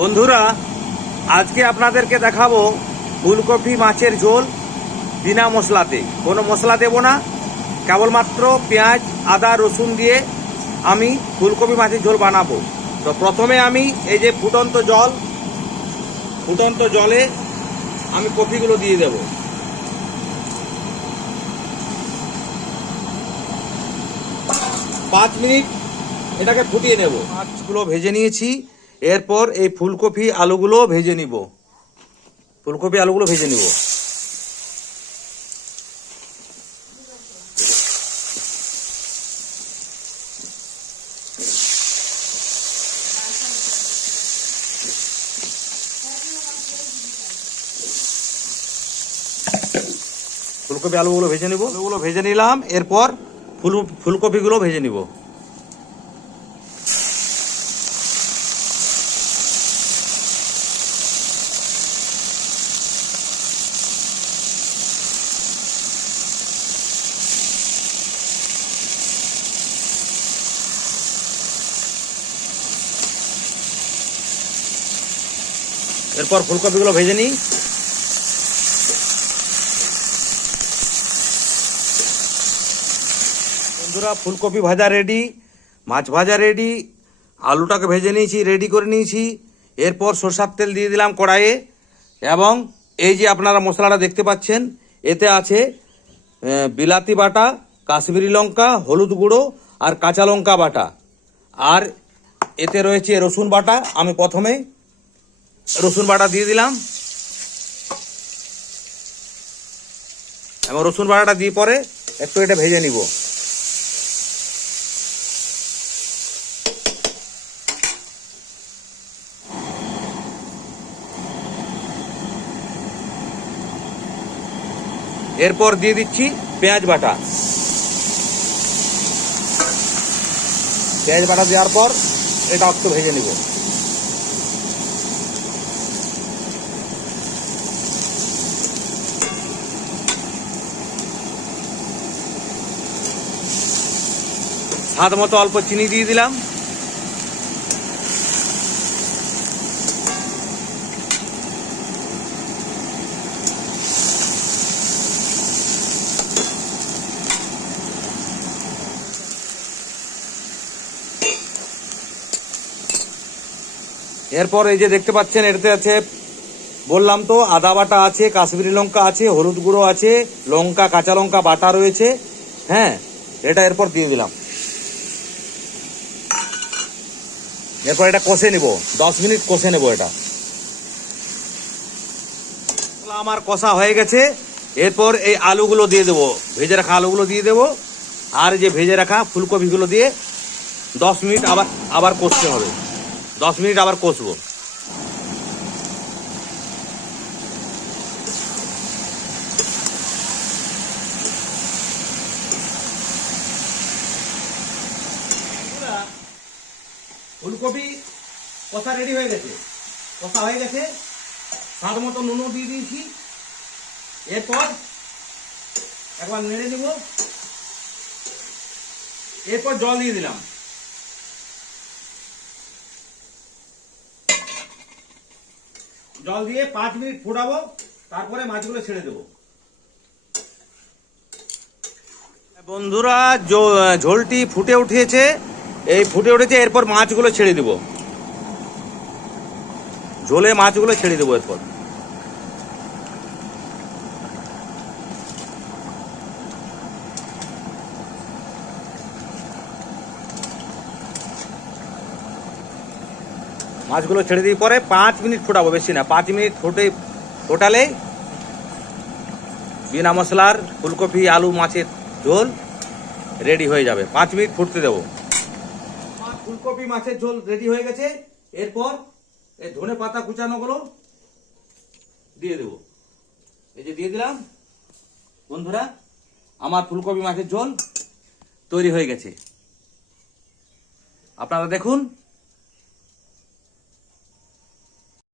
বন্ধুরা, আজকে আপনাদেরকে দেখাবো ফুলকপি মাছের ঝোল বিনা মশলাতে। কোনো মশলা দেব না, কেবলমাত্র পেঁয়াজ আদা রসুন দিয়ে আমি ফুলকপি মাছের ঝোল বানাবো। তো প্রথমে আমি এই যে ফুটন্ত জলে আমি কপিগুলো দিয়ে দেব। পাঁচ মিনিট এটাকে ফুটিয়ে নেব। মাছগুলো ভেজে নিয়েছি, এরপর এই ফুলকপি আলুগুলো ভেজে নিব। আলুগুলো ভেজে নিলাম। এরপর ফুলকপিগুলো ভেজে নিব। এরপর ফুলকপিগুলো ভেজে নিই। বন্ধুরা, ফুলকপি ভাজা রেডি, মাছ ভাজা রেডি, আলুটাকে ভেজে নিয়েছি, রেডি করে নিয়েছি। এরপর সরষের তেল দিয়ে দিলাম কড়াইয়ে, এবং এই যে আপনারা মশলাটা দেখতে পাচ্ছেন, এতে আছে বিলাতি বাটা, কাশ্মীরি লঙ্কা, হলুদ গুঁড়ো আর কাঁচা লঙ্কা বাটা, আর এতে রয়েছে রসুন বাটা। আমি প্রথমে রসুন বাটা দিয়ে দিলাম, এবং রসুন বাটাটা দিয়ে পরে একটু এটা ভেজে নিব। এরপর দিয়ে দিচ্ছি পেঁয়াজ বাটা। দেওয়ার পর এটা একটু ভেজে নিব। স্বাদ মতো অল্প চিনি দিয়ে দিলাম। এরপর এই যে দেখতে পাচ্ছেন, এটাতে আছে, বললাম তো, আদা বাটা আছে, কাশ্মীরি লঙ্কা আছে, হলুদ গুঁড়ো আছে, লঙ্কা কাঁচা লঙ্কা বাটা রয়েছে। হ্যাঁ, এটা এরপর দিয়ে দিলাম। এরপর এটা কষে নেব, 10 মিনিট কষে নেব। এটা আমার কষা হয়ে গেছে। এরপর এই আলুগুলো দিয়ে দেবো, ভেজে রাখা আলুগুলো দিয়ে দেবো, আর যে ভেজে রাখা ফুলকপিগুলো দিয়ে 10 মিনিট আবার কষতে হবে। 10 মিনিট আবার কষবো। ফুলকপি কষা রেডি হয়ে গেছে, স্বাদ মতো নুনও দিয়ে দিয়েছি। এরপর একবার নেড়ে নেব। এরপর জল দিয়ে দিলাম। জল দিয়ে 5 মিনিট ফোটাবো, তারপরে মাছগুলো ছেড়ে দেবো। বন্ধুরা, ঝোলটি ফুটে উঠেছে। এরপর মাছগুলো ছেড়ে দেবো, ঝোলে মাছগুলো ছেড়ে দেবো। এরপর মাছগুলো ছেড়ে দিয়ে পরে 5 মিনিট ফোটাবো, বেশি না, 5 মিনিট ফোটালে বিনা মশলার ফুলকপি আলু মাছের ঝোল রেডি হয়ে যাবে। 5 মিনিট ফুটতে দেবো। আমার ফুলকপি মাছের ঝোল রেডি হয়ে গেছে। এরপর এই ধনে পাতা কুচানোগুলো দিয়ে দেবো। এই যে দিয়ে দিলাম। বন্ধুরা, আমার ফুলকপি মাছের ঝোল তৈরি হয়ে গেছে। আপনারা দেখুন।